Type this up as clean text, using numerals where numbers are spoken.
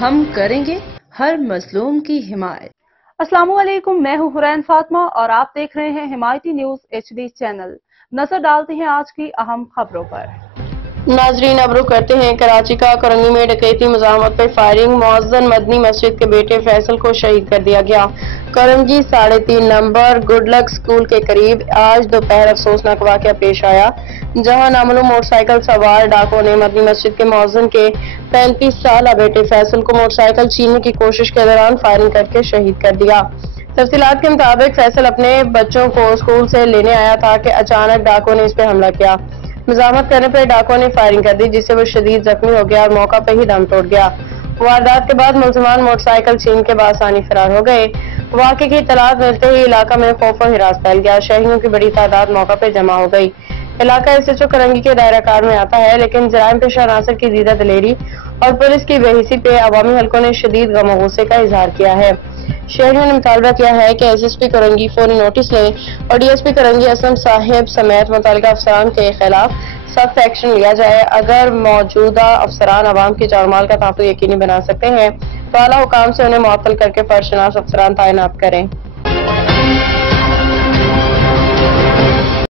ہم کریں گے ہر مظلوم کی حمایت۔ السلام علیکم، میں ہوں حرین فاطمہ اور آپ دیکھ رہے ہیں حمایتی نیوز HD چینل۔ نظر ڈالتے ہیں آج کی اہم خبروں پر۔ ناظرین، اب رخ کرتے ہیں کراچی کا۔ کرنگی میں ڈکیتی مزاحمت پر فائرنگ، مؤذن مدنی مسجد کے بیٹے فیصل کو شہید کر دیا گیا۔ Korangi 3.5 number good luck school کے قریب آج دوپہر افسوسناک واقعہ پیش آیا، جہاں نامعلوم موٹر سائیکل سوار ڈاکوؤں نے مدنی مسجد کے مؤذن کے 35 سالہ بیٹے فیصل کو موٹر سائیکل چھیننے کی کوشش کے دوران فائرنگ کر کے شہید کر دیا۔ تفصیلات کے مطابق فیصل اپنے بچوں کو اسکول سے لینے آیا تھا کہ اچانک ڈاکوؤں نے اس پہ حملہ کیا۔ مزاحمت کرنے پر ڈاکوؤں نے فائرنگ کر دی، جس سے وہ شدید زخمی ہو گیا اور موقع پہ ہی دم توڑ گیا۔ واردات کے بعد ملزمان موٹر سائیکل چھین کے بآسانی فرار ہو گئے۔ واقعے کی اطلاعات ملتے ہی علاقہ میں خوف و ہراس پھیل گیا۔ شہریوں کی بڑی تعداد موقع پہ جمع ہو گئی۔ علاقہ SHO کرنگی کے دائرہ کار میں آتا ہے، لیکن جرائم پیشہ عناصر کی زیادہ دلیری اور پولیس کی بے حسی پہ عوامی حلقوں نے شدید غم و غصے کا اظہار کیا ہے۔ شہریوں نے مطالبہ کیا ہے کہ SSP کرنگی فوری نوٹس لیں اور DSP کرنگی اسلم صاحب سمیت متعلقہ افسران کے خلاف سخت ایکشن لیا جائے۔ اگر موجودہ افسران عوام کی جان و مال کا تحفظ یقینی بنا سکتے ہیں تو اعلیٰ حکام سے انہیں معطل کر کے فرض شناس افسران تعینات کریں۔